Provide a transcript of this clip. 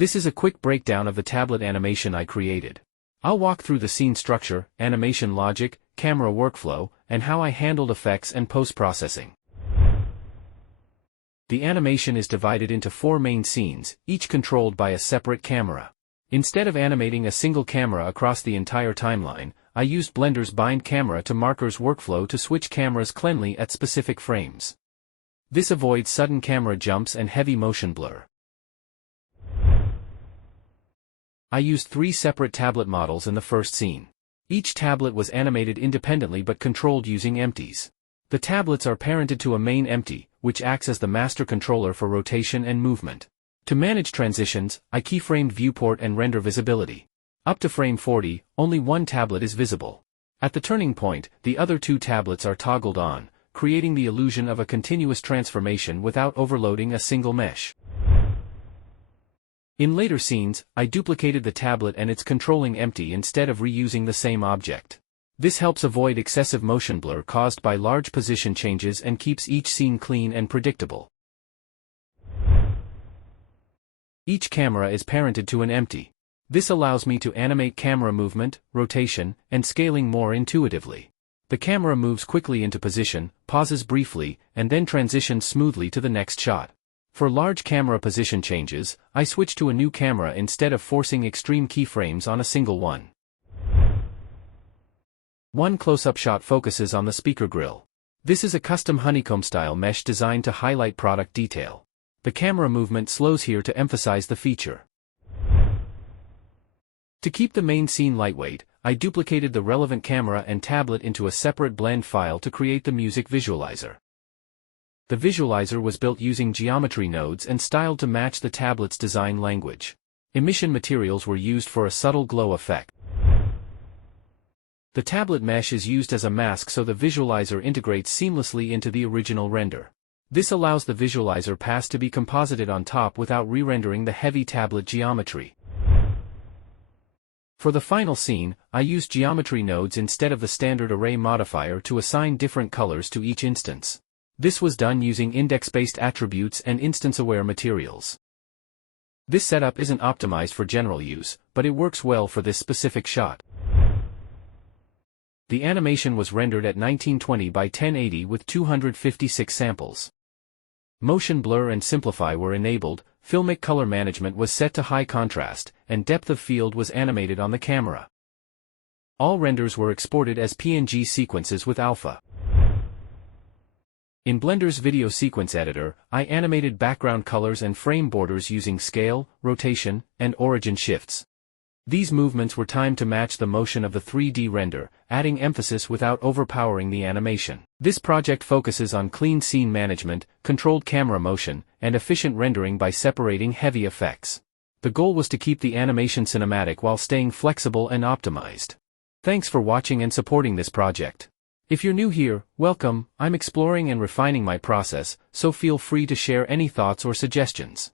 This is a quick breakdown of the tablet animation I created. I'll walk through the scene structure, animation logic, camera workflow, and how I handled effects and post-processing. The animation is divided into 4 main scenes, each controlled by a separate camera. Instead of animating a single camera across the entire timeline, I used Blender's bind camera to markers workflow to switch cameras cleanly at specific frames. This avoids sudden camera jumps and heavy motion blur. I used 3 separate tablet models in the first scene. Each tablet was animated independently but controlled using empties. The tablets are parented to a main empty, which acts as the master controller for rotation and movement. To manage transitions, I keyframed viewport and render visibility. Up to frame 40, only one tablet is visible. At the turning point, the other 2 tablets are toggled on, creating the illusion of a continuous transformation without overloading a single mesh. In later scenes, I duplicated the tablet and its controlling empty instead of reusing the same object. This helps avoid excessive motion blur caused by large position changes and keeps each scene clean and predictable. Each camera is parented to an empty. This allows me to animate camera movement, rotation, and scaling more intuitively. The camera moves quickly into position, pauses briefly, and then transitions smoothly to the next shot. For large camera position changes, I switch to a new camera instead of forcing extreme keyframes on a single one. One close-up shot focuses on the speaker grill. This is a custom honeycomb-style mesh designed to highlight product detail. The camera movement slows here to emphasize the feature. To keep the main scene lightweight, I duplicated the relevant camera and tablet into a separate blend file to create the music visualizer. The visualizer was built using geometry nodes and styled to match the tablet's design language. Emission materials were used for a subtle glow effect. The tablet mesh is used as a mask so the visualizer integrates seamlessly into the original render. This allows the visualizer pass to be composited on top without re-rendering the heavy tablet geometry. For the final scene, I used geometry nodes instead of the standard array modifier to assign different colors to each instance. This was done using index-based attributes and instance-aware materials. This setup isn't optimized for general use, but it works well for this specific shot. The animation was rendered at 1920 by 1080 with 256 samples. Motion blur and simplify were enabled, filmic color management was set to high contrast, and depth of field was animated on the camera. All renders were exported as PNG sequences with alpha. In Blender's video sequence editor, I animated background colors and frame borders using scale, rotation, and origin shifts. These movements were timed to match the motion of the 3D render, adding emphasis without overpowering the animation. This project focuses on clean scene management, controlled camera motion, and efficient rendering by separating heavy effects. The goal was to keep the animation cinematic while staying flexible and optimized. Thanks for watching and supporting this project. If you're new here, welcome. I'm exploring and refining my process, so feel free to share any thoughts or suggestions.